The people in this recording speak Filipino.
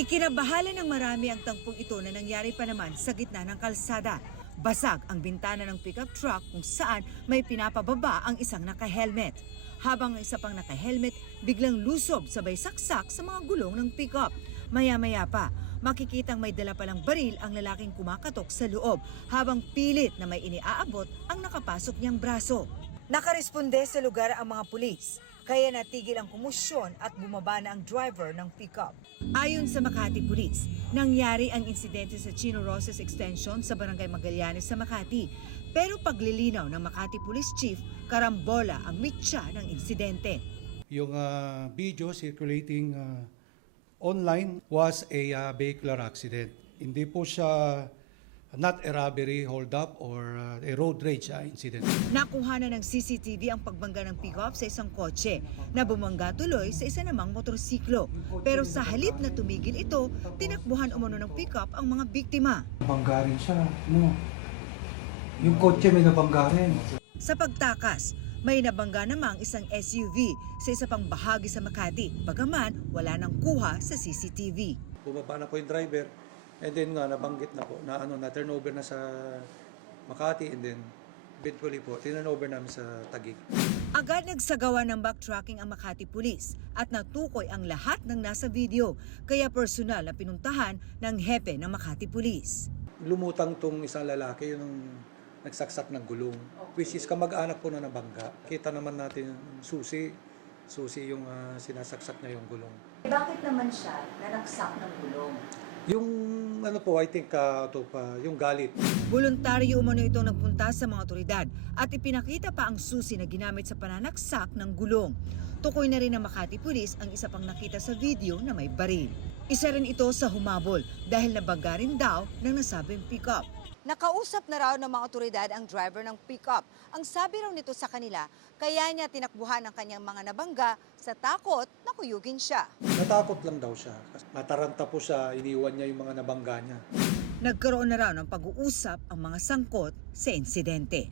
Ikinabahala ng marami ang tangpong ito na nangyari pa naman sa gitna ng kalsada. Basag ang bintana ng pickup truck kung saan may pinapababa ang isang naka-helmet. Habang ang isa pang naka-helmet biglang lusob sabay saksak sa mga gulong ng pickup. Maya-maya pa, makikitang may dala palang baril ang lalaking kumakatok sa loob habang pilit na may iniaabot ang nakapasok niyang braso. Nakaresponde sa lugar ang mga pulis, kaya natigil ang kumusyon at bumaba na ang driver ng pickup. Ayon sa Makati Police, nangyari ang insidente sa Chino Roces Extension sa Barangay Magallanes sa Makati. Pero paglilinaw ng Makati Police Chief, karambola ang mitya ng insidente. Yung video circulating online was a vehicular accident. Hindi po siya not a robbery, hold up, or a road rage incident. Nakuha na ng CCTV ang pagbangga ng pick-up sa isang kotse na bumangga tuloy sa isa namang motorsiklo. Pero sa halip na tumigil ito, tinakbuhan umano ng pick-up ang mga biktima. Nabangga rin siya, no? Yung kotse may nabangga rin. Sa pagtakas, may nabangga namang isang SUV sa isa pang bahagi sa Makati, bagaman wala nang kuha sa CCTV. Bumaba na po yung driver. And then nga, nabanggit na po, na turnover na sa Makati, and then eventually po, turnover namin sa Taguig. Agad nagsagawa ng backtracking ang Makati Police at natukoy ang lahat ng nasa video, kaya personal na pinuntahan ng hepe ng Makati Police. Lumutang tong isang lalaki, yung nagsaksak ng gulong, which is kamag-anak po na nabangga. Kita naman natin yung susi yung sinasaksak niya yung gulong. Bakit naman siya nanaksak ng gulong? Yung ano po, I think yung galit. Voluntaryo umano itong nagpunta sa mga otoridad at ipinakita pa ang susi na ginamit sa pananaksak ng gulong. Tukoy na rin ng Makati Police ang isa pang nakita sa video na may baril. Isa rin ito sa humabol dahil nabangga rin daw ng nasabing pickup. Nakausap na raw ng mga otoridad ang driver ng pickup. Ang sabi raw nito sa kanila, kaya niya tinakbuhan ang kanyang mga nabangga sa takot na kuyugin siya. Natakot lang daw siya. Nataranta po siya, iniwan niya yung mga nabangga niya. Nagkaroon na raw ng pag-uusap ang mga sangkot sa insidente.